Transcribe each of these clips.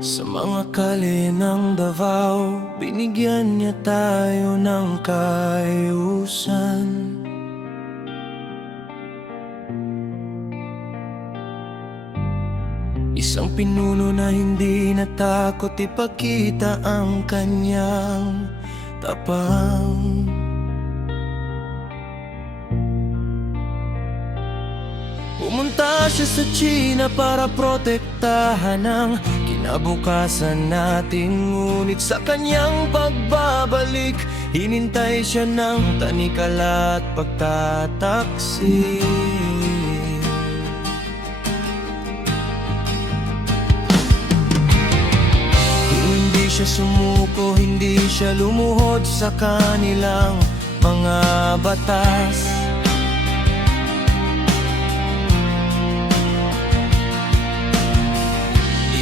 Sa mga kalye ng Davao, binigyan niya tayo ng kaayusan. Isang pinuno na hindi natakot ipakita ang kanyang tapang. Pumunta siya sa China para protektahan ang kinabukasan natin. Ngunit sa kanyang pagbabalik, hinintay siya ng tanikala at pagtataksil. Hindi siya sumuko, hindi siya lumuhod sa kanilang mga batas.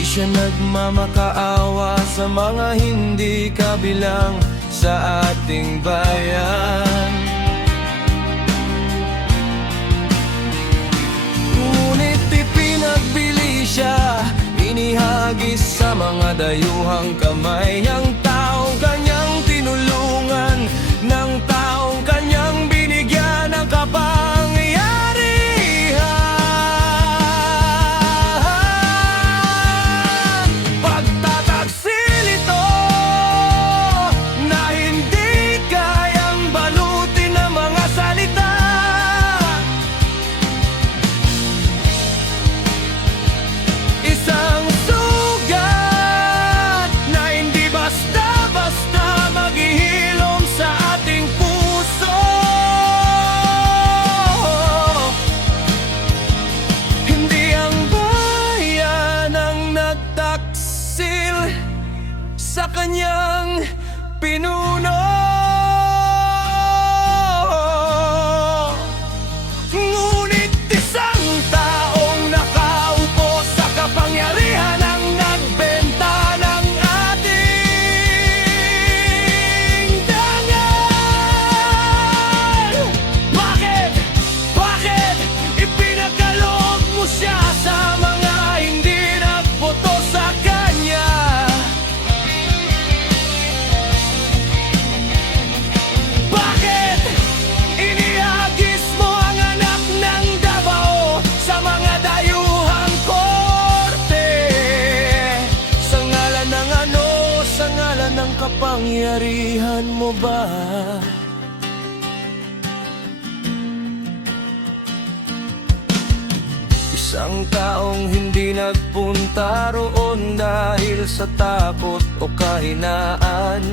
Siya nagmamakaawa sa mga hindi kabilang sa ating bayan. Ngunit ipinagbili siya, inihagis sa mga dayuhang kamay ang taong kanyang tinulungan, ng taong kanyang binigyan ng kapangyarihan. Sa kanyang pinuno, ngunit isang taong nakaupo sa kapangyarihan ang nagbenta ng ating dangal. Bakit? Bakit ipinagkaloob mo siya sa mga hindi nagboto sa kanya? Kapangyarihan mo ba? Isang taong hindi nagpunta roon dahil sa takot o kahinaan.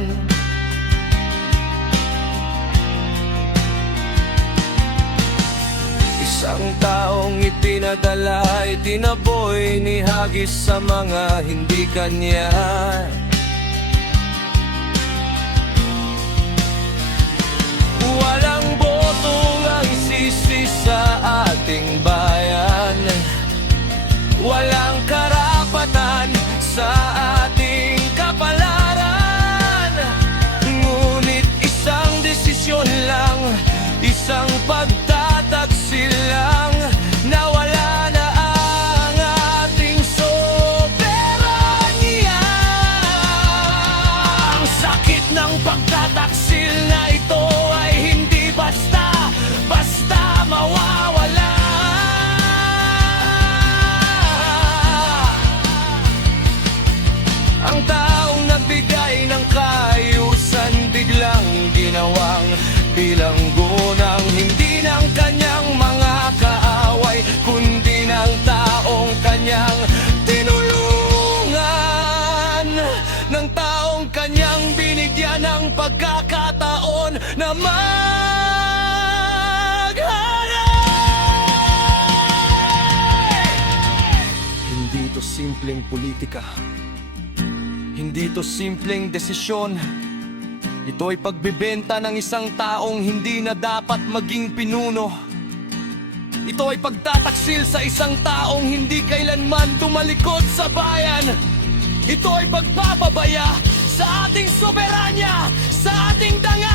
Isang taong ipinadala, itinaboy ni hagis sa mga hindi kanya. Walang botong ang isisi sa ating bayan. Walang karapatan sa ating kapalaran. Ngunit isang desisyon lang, isang pagtataksil lang, nawala na ang ating soberanya. Ang sakit ng pagtataksil na ito basta mawawala. Ang taong nagbigay ng kaayusan, biglang ginawang bilanggo ng hindi ng kanyang mga kaaway, kundi ng taong kanyang tinulungan, ng taong kanyang binigyan ng pagkakataon na hindi to simpleng politika, hindi to simpleng desisyon. Ito ay pagbebenta ng isang taong hindi na dapat maging pinuno. Ito ay pagtataksil sa isang taong hindi kailanman tumalikod sa bayan. Ito ay pagpapabaya sa ating soberanya, sa ating dangal.